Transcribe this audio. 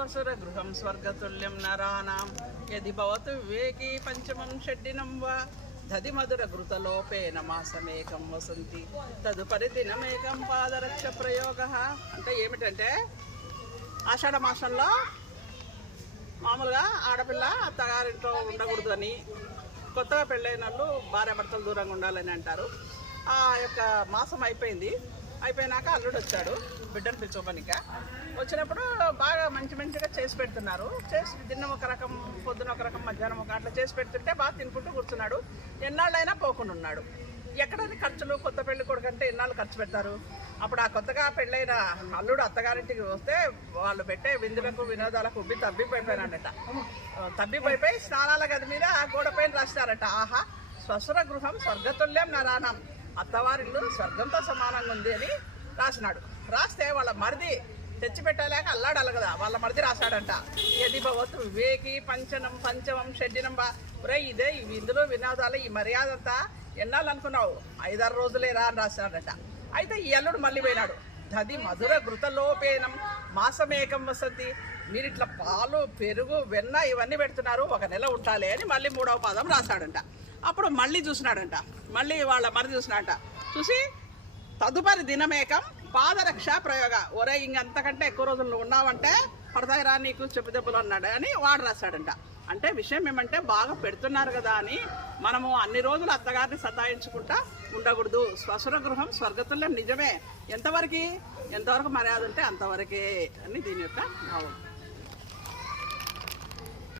స్వసుర గృహం స్వర్గతుల్యం నరాణం యది భవతు వివేకీ పంచమం షడ్డినం వా దది మధుర ఘృతలోపేన మాసమేకం వసంతి తదుపరి దినమేకం పాదరక్ష ప్రయోగ. అంటే ఏమిటంటే ఆషాఢ మాసంలో మామూలుగా ఆడపిల్ల అత్తగారింట్లో ఉండకూడదు అని, కొత్తగా పెళ్ళైన వాళ్ళు భార్యాభర్తలు దూరంగా ఉండాలని అంటారు. ఆ యొక్క మాసం అయిపోయినాక అల్లుడు వచ్చాడు బిడ్డను పిలుచుకోనిక. వచ్చినప్పుడు బాగా మంచిగా చేసి పెడుతున్నారు. చేసి తిన్న ఒక రకం, పొద్దున ఒక రకం, మధ్యాహ్నం ఒక అట్లా చేసి పెడుతుంటే బాగా తినుకుంటూ కూర్చున్నాడు. ఎన్నాళ్ళైనా పోకుండా ఉన్నాడు. ఎక్కడని ఖర్చులు, కొత్త పెళ్లి కొడుకు అంటే ఎన్నాళ్ళు ఖర్చు పెడతారు. అప్పుడు ఆ కొత్తగా పెళ్ళైన అల్లుడు అత్తగారింటికి వస్తే వాళ్ళు పెట్టే విందులకు వినోదాలకు ఉబ్బి తబ్బిపోయిపోయినాడట. తబ్బిపోయిపోయి స్నానాల గది మీద గోడపైన రాస్తారట, ఆహా స్వసుర గృహం స్వర్గతుల్యం నరాణం, అత్తవారిల్లు స్వర్గంతో సమానంగా ఉంది అని రాసినాడు. రాస్తే వాళ్ళ మరిది తెచ్చిపెట్టలేక అల్లాడాలి కదా, వాళ్ళ మరిది రాశాడంట, యది భవతు వివేకి పంచమం షడ్డినం బా. ఇదే ఈ విందులు వినోదాలు ఈ మర్యాద అంతా ఎన్నాళ్ళు అనుకున్నావు, 5-6 రోజులేరా అని రాశాడట. అయితే ఈ అల్లుడు మళ్ళీ పోయినాడు. దది మధుర ఘృతలోపేనం మాసమేకం వసంతి, మీరు ఇట్లా పాలు, పెరుగు, వెన్న ఇవన్నీ పెడుతున్నారు, 1 నెల ఉంటాలి అని మళ్ళీ 3వ పాదం రాశాడంట. అప్పుడు మళ్ళీ చూసినాడంట, మళ్ళీ వాళ్ళ మరిది చూసినాడంట. చూసి తదుపరి దినమేకం పాదరక్ష ప్రయోగ, ఒరే ఇంకంతకంటే ఎక్కువ రోజులు ఉన్నావంటే పడతాయి రా నీకు చెప్పు దెబ్బలు అన్నాడు అని వాడు రాశాడంట. అంటే విషయం ఏమంటే బాగా పెడుతున్నారు కదా అని మనము అన్ని రోజులు అత్తగారిని సతాయించుకుంటా ఉండకూడదు. స్వసుర గృహం స్వర్గతుల్యం నిజమే, ఎంతవరకు మర్యాద ఉంటే అంతవరకే అని దీని యొక్క భావం.